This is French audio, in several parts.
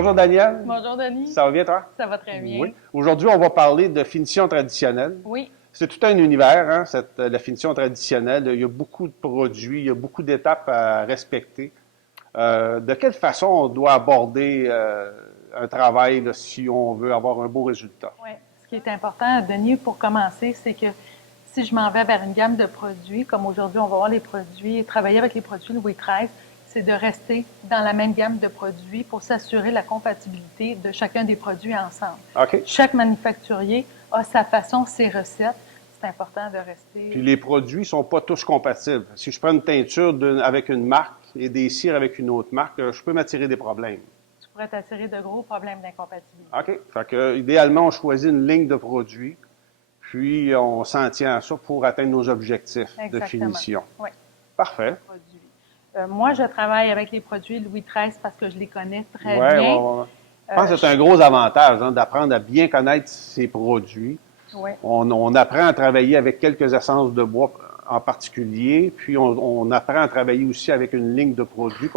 Bonjour Daniel. Bonjour Denis. Ça va bien toi? Ça va très bien. Oui. Aujourd'hui, on va parler de finition traditionnelle. Oui. C'est tout un univers, hein, la finition traditionnelle. Il y a beaucoup de produits, il y a beaucoup d'étapes à respecter. De quelle façon on doit aborder un travail là, si on veut avoir un beau résultat? Oui. Ce qui est important, Denis, pour commencer, c'est que si je m'en vais vers une gamme de produits, comme aujourd'hui on va voir les produits, travailler avec les produits Louis XIII, c'est de rester dans la même gamme de produits pour s'assurer la compatibilité de chacun des produits ensemble. OK. Chaque manufacturier a sa façon, ses recettes. C'est important de rester... Puis les produits sont pas tous compatibles. Si je prends une teinture avec une marque et des cires avec une autre marque, je peux m'attirer des problèmes. Tu pourrais t'attirer de gros problèmes d'incompatibilité. OK. Fait que, idéalement, on choisit une ligne de produits, puis on s'en tient à ça pour atteindre nos objectifs de finition. Oui. Parfait. Moi, je travaille avec les produits Louis XIII parce que je les connais très bien. Ouais. Je pense que c'est un gros avantage hein, d'apprendre à bien connaître ces produits. Ouais. On apprend à travailler avec quelques essences de bois en particulier, puis on apprend à travailler aussi avec une ligne de produits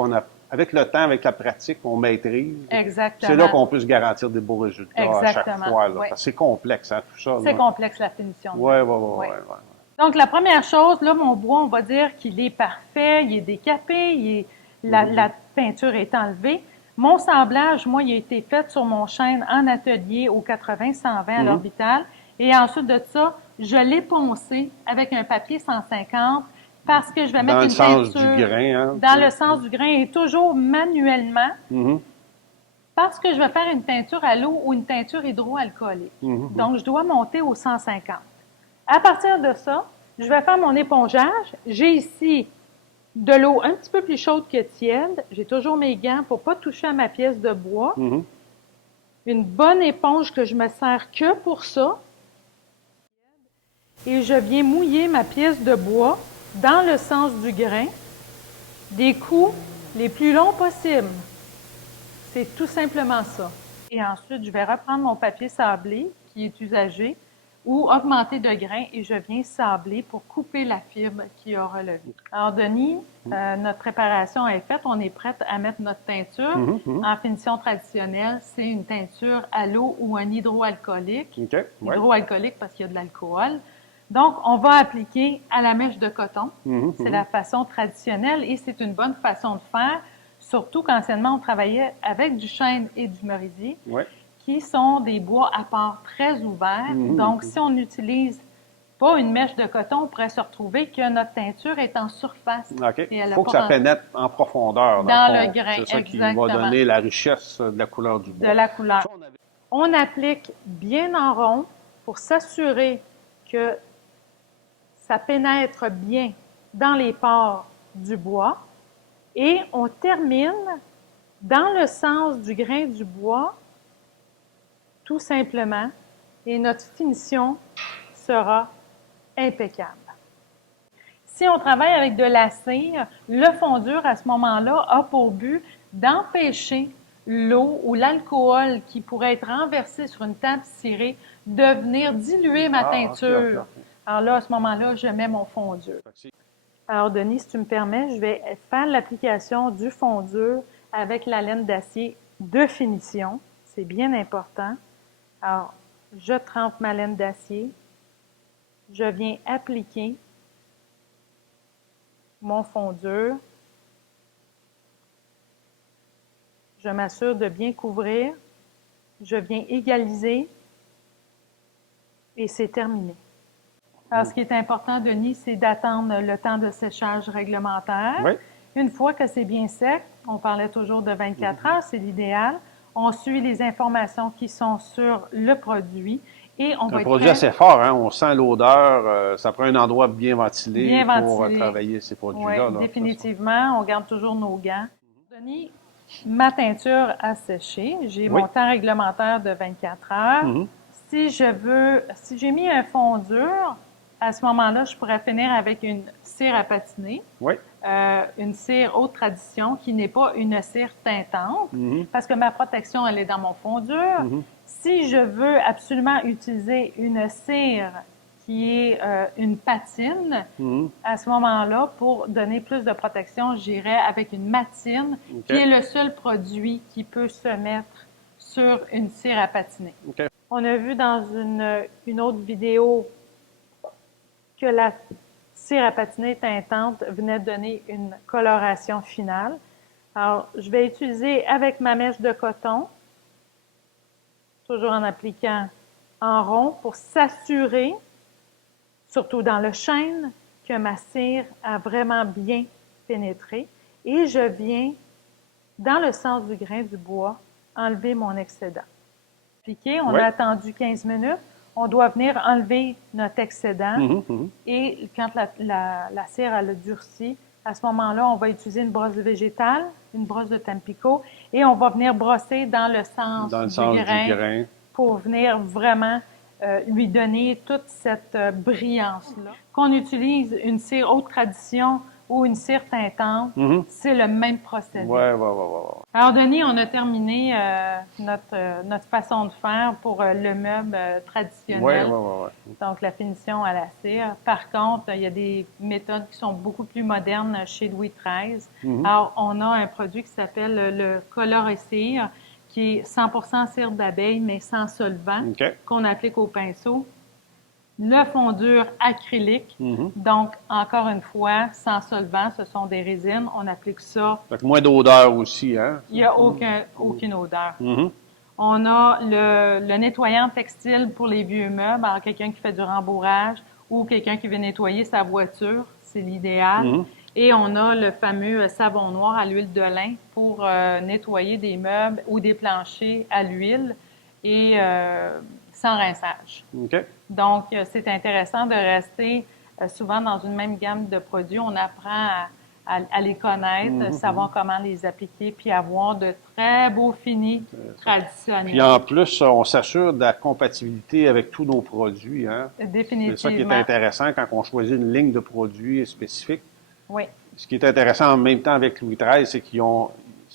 avec le temps, avec la pratique, on maîtrise. Exactement. C'est là qu'on peut se garantir des beaux résultats à chaque fois. Là, ouais. parce que c'est complexe, hein, tout ça. C'est complexe, la finition. Oui. Donc, la première chose, là, mon bois, on va dire qu'il est parfait, il est décapé, la peinture est enlevée. Mon sablage, moi, il a été fait sur mon chêne en atelier au 80-120 à l'orbital. Et ensuite de ça, je l'ai poncé avec un papier 150 parce que je vais mettre une peinture... Dans le sens du grain. Hein? Dans le sens du grain et toujours manuellement. Parce que je vais faire une teinture à l'eau ou une teinture hydroalcoolique. Donc, je dois monter au 150. À partir de ça, je vais faire mon épongeage. J'ai ici de l'eau un petit peu plus chaude que tiède. J'ai toujours mes gants pour ne pas toucher à ma pièce de bois. Une bonne éponge que je me sers que pour ça. Et je viens mouiller ma pièce de bois dans le sens du grain, des coups les plus longs possibles. C'est tout simplement ça. Et ensuite, je vais reprendre mon papier sablé qui est usagé ou augmenter de grain et je viens sabler pour couper la fibre qui a relevé. Alors, Denis, notre préparation est faite. On est prête à mettre notre teinture. En finition traditionnelle, c'est une teinture à l'eau ou un hydroalcoolique. Hydroalcoolique parce qu'il y a de l'alcool. Donc, on va appliquer à la mèche de coton. C'est la façon traditionnelle et c'est une bonne façon de faire, surtout qu'anciennement, on travaillait avec du chêne et du merisier. Qui sont des bois à part très ouverts. Donc, si on n'utilise pas une mèche de coton, on pourrait se retrouver que notre teinture est en surface. Il faut que ça pénètre en profondeur. Dans le grain, c'est ça qui va donner la richesse de la couleur du bois. De la couleur. On applique bien en rond pour s'assurer que ça pénètre bien dans les pores du bois. Et on termine dans le sens du grain du bois tout simplement, et notre finition sera impeccable. Si on travaille avec de la cire, le fondure, à ce moment-là, a pour but d'empêcher l'eau ou l'alcool qui pourrait être renversé sur une table cirée de venir diluer ma teinture. Alors là, à ce moment-là, je mets mon fondure. Alors, Denis, si tu me permets, je vais faire l'application du fondure avec la laine d'acier de finition. C'est bien important. Alors, je trempe ma laine d'acier, je viens appliquer mon fondure, je m'assure de bien couvrir, je viens égaliser et c'est terminé. Alors, ce qui est important, Denis, c'est d'attendre le temps de séchage réglementaire. Une fois que c'est bien sec, on parlait toujours de 24 heures, c'est l'idéal. On suit les informations qui sont sur le produit et on va être un produit assez fort, hein? On sent l'odeur. Ça prend un endroit bien ventilé pour travailler ces produits-là. Oui, définitivement. On garde toujours nos gants. Denis, ma teinture a séché. J'ai mon temps réglementaire de 24 heures. Si j'ai mis un fondure, à ce moment-là, je pourrais finir avec une cire à patiner. Une cire haute tradition qui n'est pas une cire teintante parce que ma protection, elle est dans mon fondure. Si je veux absolument utiliser une cire qui est une patine. À ce moment-là, pour donner plus de protection, j'irais avec une matine, qui est le seul produit qui peut se mettre sur une cire à patiner. On a vu dans une autre vidéo que la cire à patiner teintante venait donner une coloration finale. Alors, je vais utiliser avec ma mèche de coton, toujours en appliquant en rond pour s'assurer, surtout dans le chêne, que ma cire a vraiment bien pénétré. Et je viens, dans le sens du grain du bois, enlever mon excédent. On a attendu 15 minutes. On doit venir enlever notre excédent. Et quand la cire elle a durci, à ce moment-là, on va utiliser une brosse végétale, une brosse de Tampico, et on va venir brosser dans le sens du grain pour venir vraiment lui donner toute cette brillance-là. Qu'on utilise une cire haute tradition ou une cire teintante, c'est le même procédé. Alors, Denis, on a terminé notre façon de faire pour le meuble traditionnel. Donc, la finition à la cire. Par contre, il y a des méthodes qui sont beaucoup plus modernes chez Louis XIII. Alors, on a un produit qui s'appelle le Color-et-Cire, qui est 100% cire d'abeille, mais sans solvant, qu'on applique au pinceau. Le fondure acrylique, donc, encore une fois, sans solvant, ce sont des résines. On applique ça. Fait moins d'odeur aussi, hein? Il n'y a aucune odeur. On a le nettoyant textile pour les vieux meubles. Alors, quelqu'un qui fait du rembourrage ou quelqu'un qui veut nettoyer sa voiture, c'est l'idéal. Et on a le fameux savon noir à l'huile de lin pour nettoyer des meubles ou des planchers à l'huile et sans rinçage. Donc, c'est intéressant de rester souvent dans une même gamme de produits. On apprend à les connaître, savoir comment les appliquer, puis avoir de très beaux finis traditionnels. Puis en plus, on s'assure de la compatibilité avec tous nos produits. Hein? Définitivement. C'est ça qui est intéressant quand on choisit une ligne de produits spécifique. Oui. Ce qui est intéressant en même temps avec Louis XIII, c'est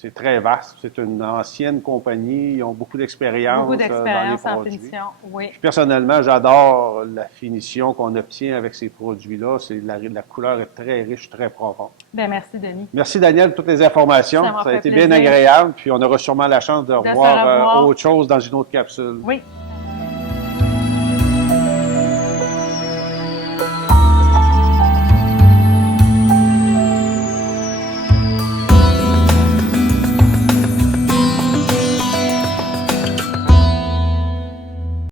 c'est très vaste. C'est une ancienne compagnie. Ils ont beaucoup d'expérience dans les en produits. finition, oui. Puis personnellement, j'adore la finition qu'on obtient avec ces produits-là. La couleur est très riche, très profonde. Bien, merci, Denis. Merci, Daniel, pour toutes les informations. Ça a été plaisir. bien agréable. Puis on aura sûrement la chance de revoir autre chose dans une autre capsule. Oui.